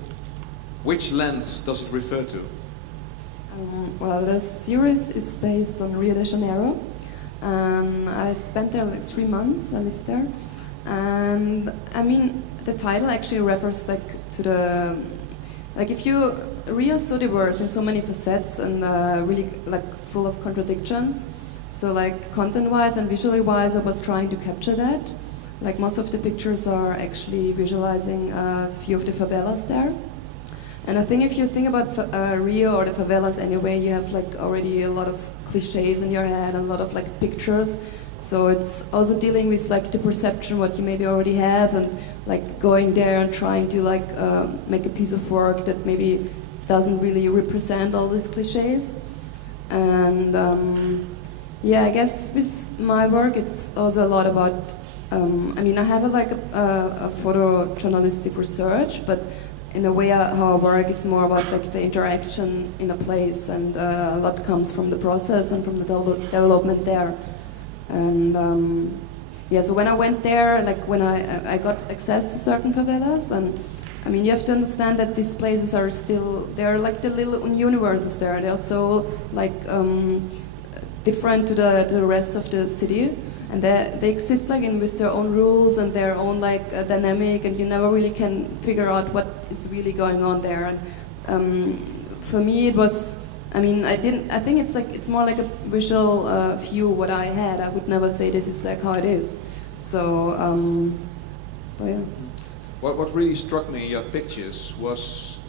Which land does it refer to? Well, the series is based on Rio de Janeiro, and I spent there like 3 months. I lived there, and I mean the title actually refers like to the if you Rio is so diverse in so many facets and really like full of contradictions. So like content-wise and visually-wise, I was trying to capture that. Like most of the pictures are actually visualizing a few of the favelas there. And I think if you think about Rio or the favelas anyway, you have like already a lot of cliches in your head and a lot of like pictures. So it's also dealing with like the perception what you maybe already have and like going there and trying to like make a piece of work that maybe doesn't really represent all these cliches. And yeah, I guess with my work it's also a lot about I mean I have a photojournalistic research, but in a way how I work is more about like the interaction in a place, and a lot comes from the process and from the development there. And yeah, so when I went there, like when I got access to certain favelas, and I mean you have to understand that these places are still, they're like the little universes there. They're so like different to the rest of the city, and they exist like with their own rules and their own like dynamic, and you never really can figure out what is really going on there. And for me it was, I mean I think it's more like a visual view what I had. I would never say this is like how it is. So but yeah. What really struck me in your pictures was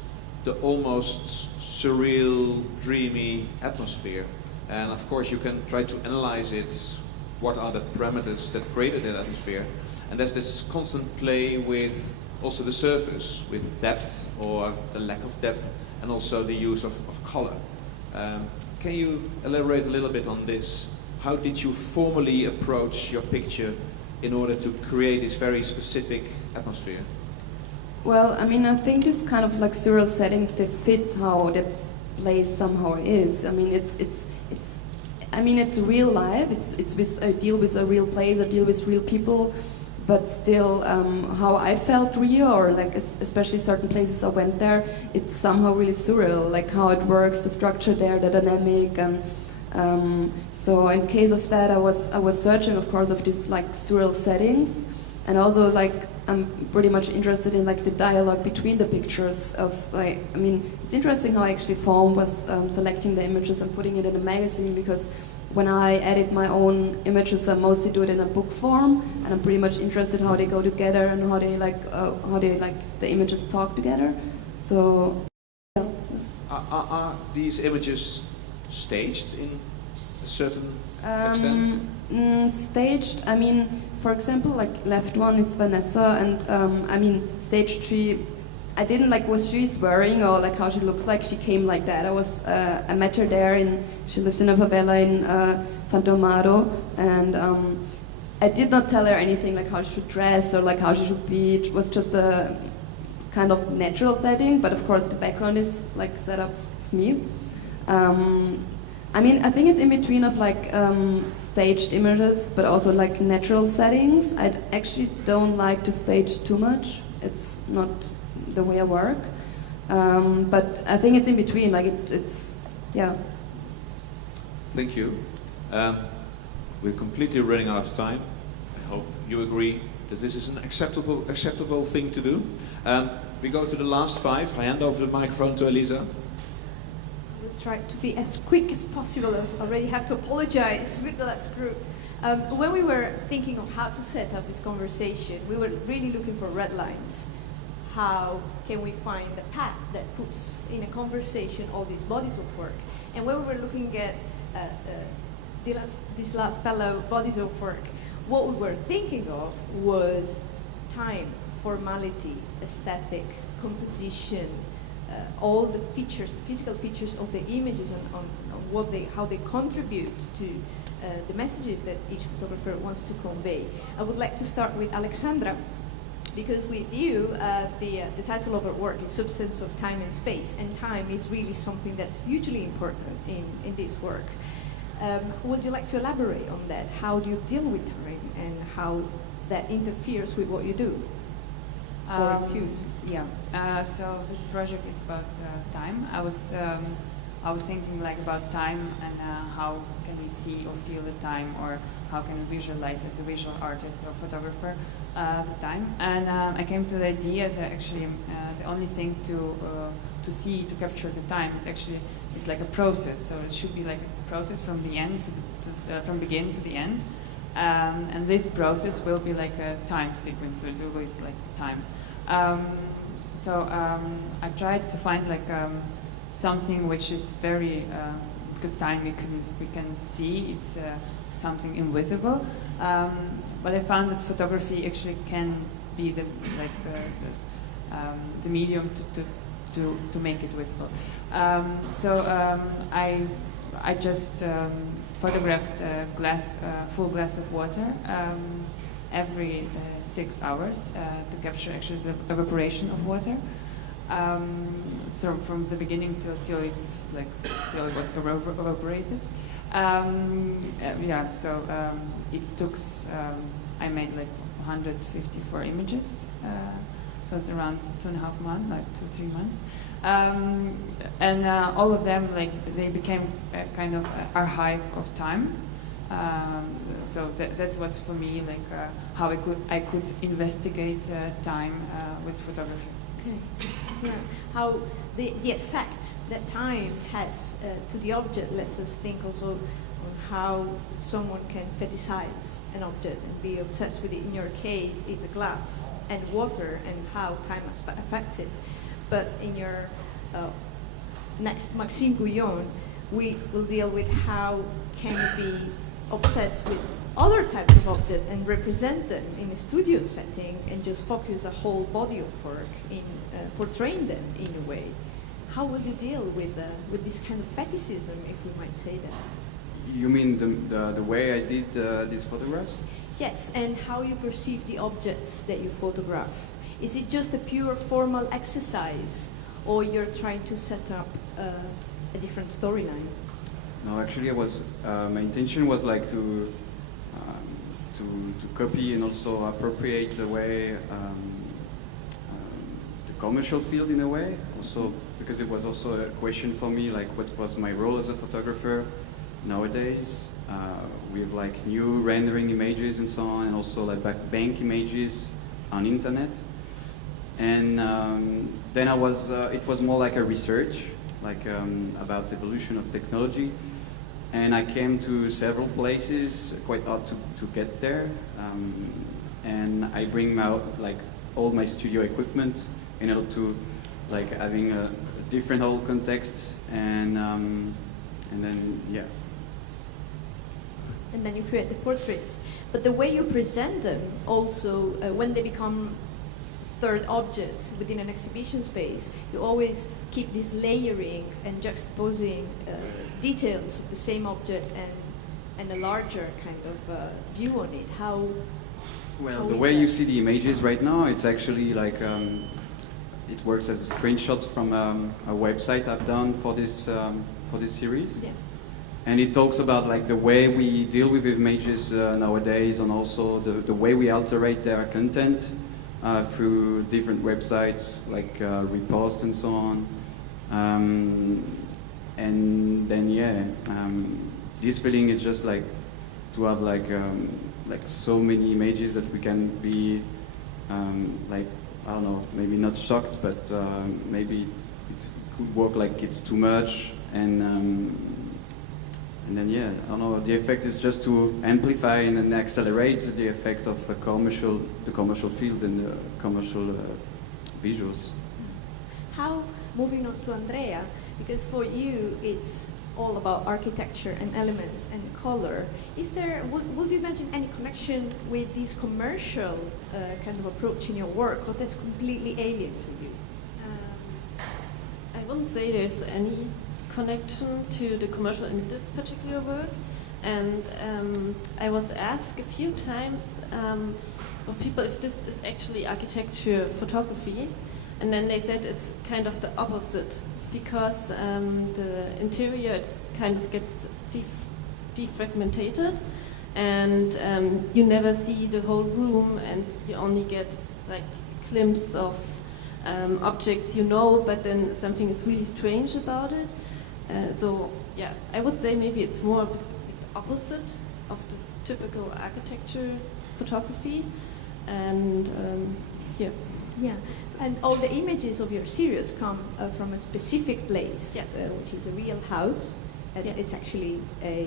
the almost surreal, dreamy atmosphere. And of course you can try to analyze it. What are the parameters that created that atmosphere? And there's this constant play with also the surface, with depth or the lack of depth, and also the use of color. Can you elaborate a little bit on this? How did you formally approach your picture in order to create this very specific atmosphere? Well, I mean, I think this kind of like surreal settings, they fit how the place somehow is. I mean, it's real life. It's with I deal with a real place. I deal with real people, but still, how I felt Rio, or like especially certain places I went there, it's somehow really surreal. Like how it works, the structure there, the dynamic, and so in case of that, I was searching, of course, of these like surreal settings, and also like I'm pretty much interested in like the dialogue between the pictures of like, I mean, it's interesting how actually Form was selecting the images and putting it in a magazine, because when I edit my own images, I mostly do it in a book form, and I'm pretty much interested how they go together and how they like the images talk together. So yeah. Are these images staged in a certain extent? Staged, I mean, for example, like left one is Vanessa, and I mean, stage 3, I didn't like what she's wearing or like how she looks like. She came like that. I met her there she lives in a favela in Santo Amaro, and I did not tell her anything like how she should dress or like how she should be. It was just a kind of natural setting, but of course the background is like set up for me. I mean, I think it's in between of like staged images, but also like natural settings. I actually don't like to stage too much. It's not the way I work. But I think it's in between. Like it's yeah. Thank you. We're completely running out of time. I hope you agree that this is an acceptable thing to do. We go to the last 5. I hand over the microphone to Elisa. Try to be as quick as possible. I already have to apologize with the last group. When we were thinking of how to set up this conversation, we were really looking for red lines. How can we find the path that puts in a conversation all these bodies of work? And when we were looking at this last fellow bodies of work, what we were thinking of was time, formality, aesthetic, composition, all the features, the physical features of the images, and on how they contribute to the messages that each photographer wants to convey. I would like to start with Alexandra, because with you, the title of our work is Substance of Time and Space, and time is really something that's hugely important in this work. Would you like to elaborate on that? How do you deal with time and how that interferes with what you do? Or it's used? Yeah. So this project is about time. I was thinking like about time and how can we see or feel the time, or how can we visualize as a visual artist or photographer the time. And I came to the idea that actually the only thing to see, to capture the time is actually, it's like a process. So it should be like a process from the end from beginning to the end. And this process will be like a time sequence, so it will be like time. I tried to find like something which is very, because time we can see, it's something invisible. But I found that photography actually can be the medium to make it visible. I just photographed a full glass of water every 6 hours to capture actually the evaporation of water. So from the beginning till it was evaporated. It took. I made like 154 images. So it's around 2.5 months, like 2-3 months. And all of them, like, they became a kind of archive of time. So that was for me like how I could investigate time with photography. Okay. Yeah. How the effect that time has to the object lets us think also on how someone can fetishize an object and be obsessed with it. In your case, it's a glass and water, and how time affects it. But in your next Maxime Gouillon, we will deal with how can you be obsessed with other types of objects and represent them in a studio setting and just focus a whole body of work in portraying them in a way. How will you deal with this kind of fetishism, if we might say that? You mean the way I did these photographs? Yes, and how you perceive the objects that you photograph. Is it just a pure formal exercise, or you're trying to set up a different storyline? No, actually, my intention was like to copy and also appropriate the way the commercial field in a way. Also, because it was also a question for me, like what was my role as a photographer nowadays, with like new rendering images and so on, and also like bank images on internet. And then it was more like a research, like about evolution of technology. And I came to several places, quite hard to get there. And I bring out like all my studio equipment in order to like having a different whole context, and then yeah. And then you create the portraits. But the way you present them also, when they become third objects within an exhibition space, you always keep this layering and juxtaposing details of the same object and a larger kind of view on it. How the way you see the images right now, it's actually like it works as screenshots from a website I've done for this series. Yeah. And it talks about like the way we deal with images nowadays, and also the way we alterate their content through different websites like Repost and so on. And then this feeling is just like to have like so many images that we can be like, I don't know, maybe not shocked, but maybe it could work like it's too much, and then I don't know, the effect is just to amplify and then accelerate the effect of the commercial field and the commercial visuals. How, moving on to Andrea, because for you it's all about architecture and elements and color. Is there, would you mention any connection with this commercial kind of approach in your work, or that's completely alien to you? I wouldn't say there's any connection to the commercial in this particular work. And I was asked a few times of people if this is actually architecture photography. And then they said it's kind of the opposite, because the interior kind of gets defragmented, and you never see the whole room, and you only get like glimpse of objects you know, but then something is really strange about it. So yeah, I would say maybe it's more the opposite of this typical architecture photography, and yeah. Yeah, and all the images of your series come from a specific place, which is a real house. It's actually a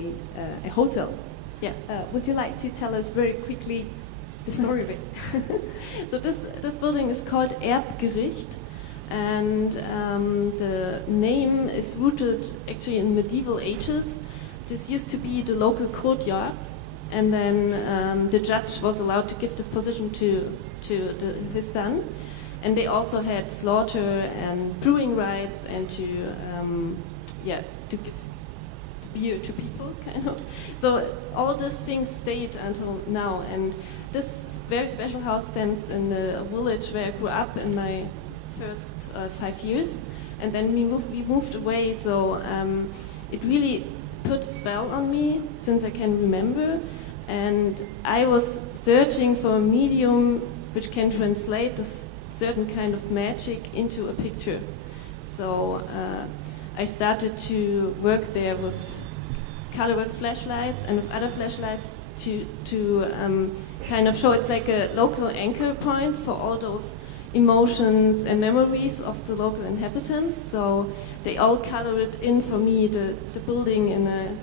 hotel. Yeah. Would you like to tell us very quickly the story of it? So this building is called Erbgericht, and the name is rooted actually in medieval ages. This used to be the local courtyards, and then the judge was allowed to give this position to his son, and they also had slaughter and brewing rights, and to give beer to people, kind of. So all these things stayed until now, and this very special house stands in the village where I grew up in my first 5 years, and then we moved away. So it really put a spell on me since I can remember, and I was searching for a medium which can translate this certain kind of magic into a picture. So I started to work there with colored flashlights and with other flashlights to kind of show it's like a local anchor point for all those emotions and memories of the local inhabitants. So they all color it in for me, the building, in an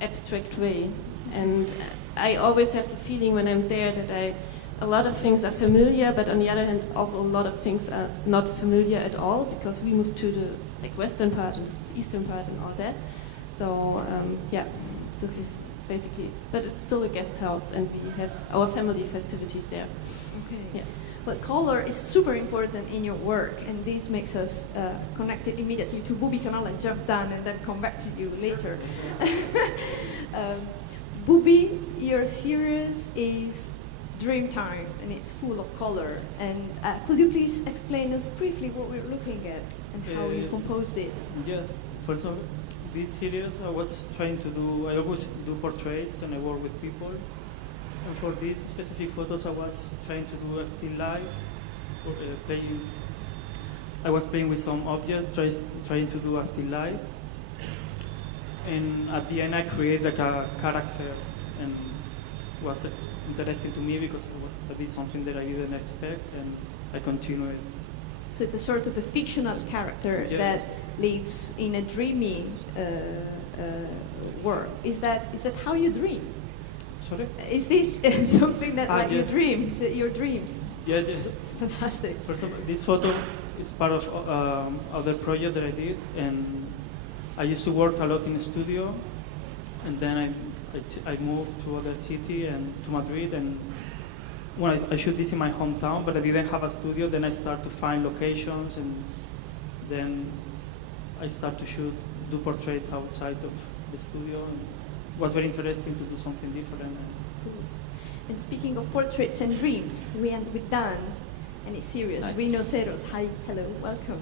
abstract way. And I always have the feeling when I'm there that a lot of things are familiar, but on the other hand, also a lot of things are not familiar at all, because we moved to the western part and the eastern part and all that. So yeah, this is basically, but it's still a guest house, and we have our family festivities there. Okay. Yeah. But color is super important in your work, and this makes us connected immediately to Bubi Canal and jump down and then come back to you later. Bubi, your series is Dreamtime, and it's full of color. And could you please explain us briefly what we're looking at and how you composed it? Yes, first of all, this series I was trying to do, I always do portraits and I work with people. And for these specific photos I was trying to do a still life, I was playing with some objects, trying to do a still life. And at the end I create like a character, and it was interesting to me because I did something that I didn't expect, and I continued. So it's a sort of a fictional character that lives in a dreamy world. Is that how you dream? Sorry? Is this something that you dream? Is it your dreams? Yeah, it's fantastic. First of all, this photo is part of other project that I did, and I used to work a lot in the studio, and then I moved to other city and to Madrid, and when I shoot this in my hometown, but I didn't have a studio. Then I start to find locations, and then I start to do portraits outside of the studio. And it was very interesting to do something different. Good. And speaking of portraits and dreams, we end with Dan, and it's serious. Rhinoceros. Hi, hello, welcome.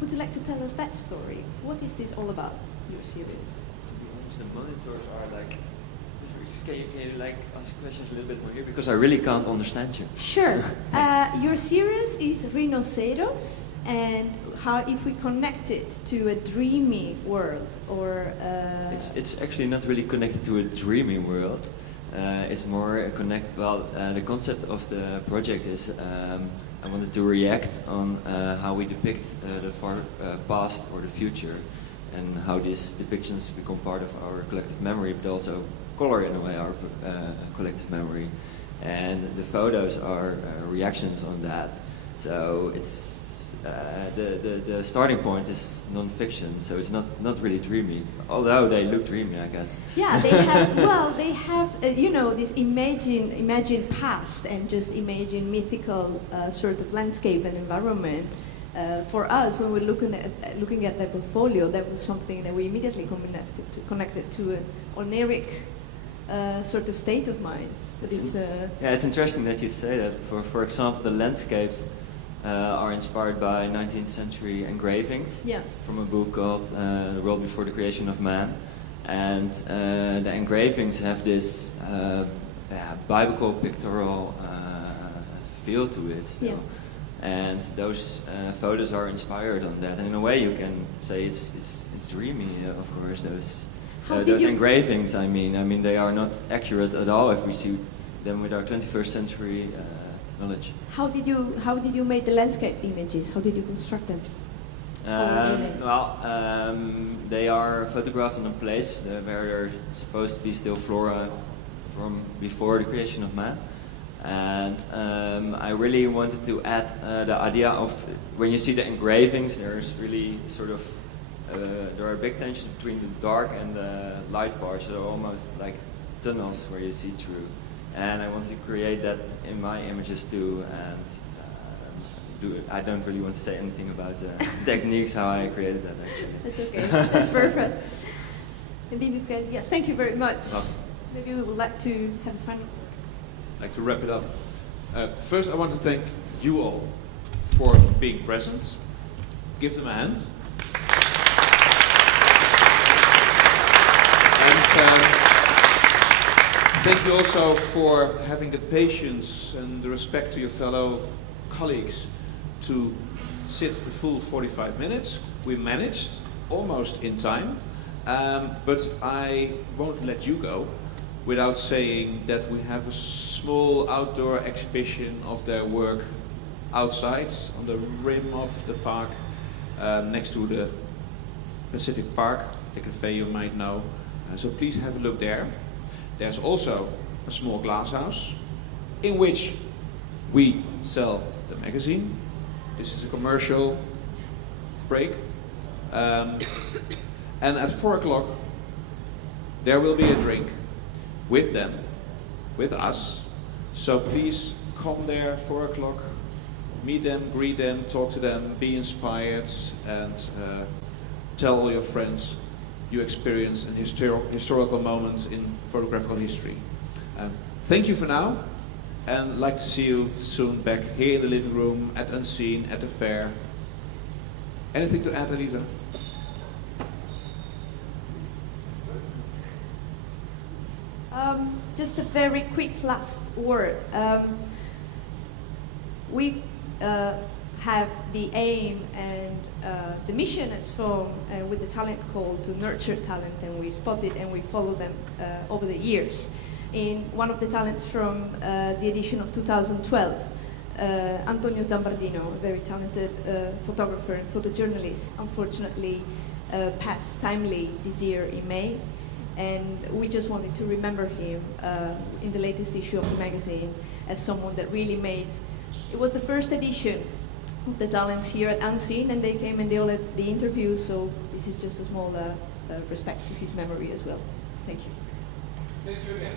Would you like to tell us that story? What is this all about, your series? To be honest, the monitors are like, can you like ask questions a little bit more here? Because I really can't understand you. Sure. Your series is Rhinoceros, and how if we connect it to a dreamy world, or... It's actually not really connected to a dreamy world. It's more the concept of the project is I wanted to react on how we depict the far past or the future, and how these depictions become part of our collective memory, but also color in a way our collective memory. And the photos are reactions on that. So it's the starting point is non-fiction, so it's not really dreamy. Although they look dreamy, I guess. Yeah, they have. Well, they have. You know, this imagine past and just imagine mythical sort of landscape and environment. For us, when we're looking at their portfolio, that was something that we immediately connected to an oniric sort of state of mind. But yeah, it's interesting that you say that. For example, the landscapes are inspired by 19th century engravings from a book called The World Before the Creation of Man. And the engravings have this biblical pictorial feel to it still. Yeah. And those photos are inspired on that. And in a way you can say it's dreamy, of course, those engravings. I mean they are not accurate at all if we see them with our 21st century knowledge. How did you make the landscape images? How did you construct them? They are photographed on a place where there are supposed to be still flora from before the creation of man. And I really wanted to add the idea of when you see the engravings, there's really sort of there are big tensions between the dark and the light parts. They're almost like tunnels where you see through. And I wanted to create that in my images too. And I don't really want to say anything about the techniques how I created that. Actually. That's okay. That's perfect. Maybe we can. Yeah. Thank you very much. Okay. Maybe we would like to have a final. I'd like to wrap it up. First, I want to thank you all for being present. Give them a hand. And thank you also for having the patience and the respect to your fellow colleagues to sit the full 45 minutes. We managed almost in time, but I won't let you go without saying that we have a small outdoor exhibition of their work outside on the rim of the park, next to the Pacific Park, the cafe you might know. So please have a look there. There's also a small glass house in which we sell the magazine. This is a commercial break. And at 4 o'clock there will be a drink with them, with us. So please come there at 4 o'clock, meet them, greet them, talk to them, be inspired, and tell all your friends you experience an historical moment in photographical history. Thank you for now, and I'd like to see you soon back here in the living room, at Unseen, at the fair. Anything to add, Elisa? Just a very quick last word. We have the aim and the mission as from with the talent call to nurture talent, and we spot it and we follow them over the years. In one of the talents from the edition of 2012, Antonio Zambardino, a very talented photographer and photojournalist, unfortunately passed timely this year in May. And we just wanted to remember him in the latest issue of the magazine as someone that really made. It was the first edition of the talents here at Unseen, and they came and they all had the interview. So this is just a small respect to his memory as well. Thank you. Thank you again.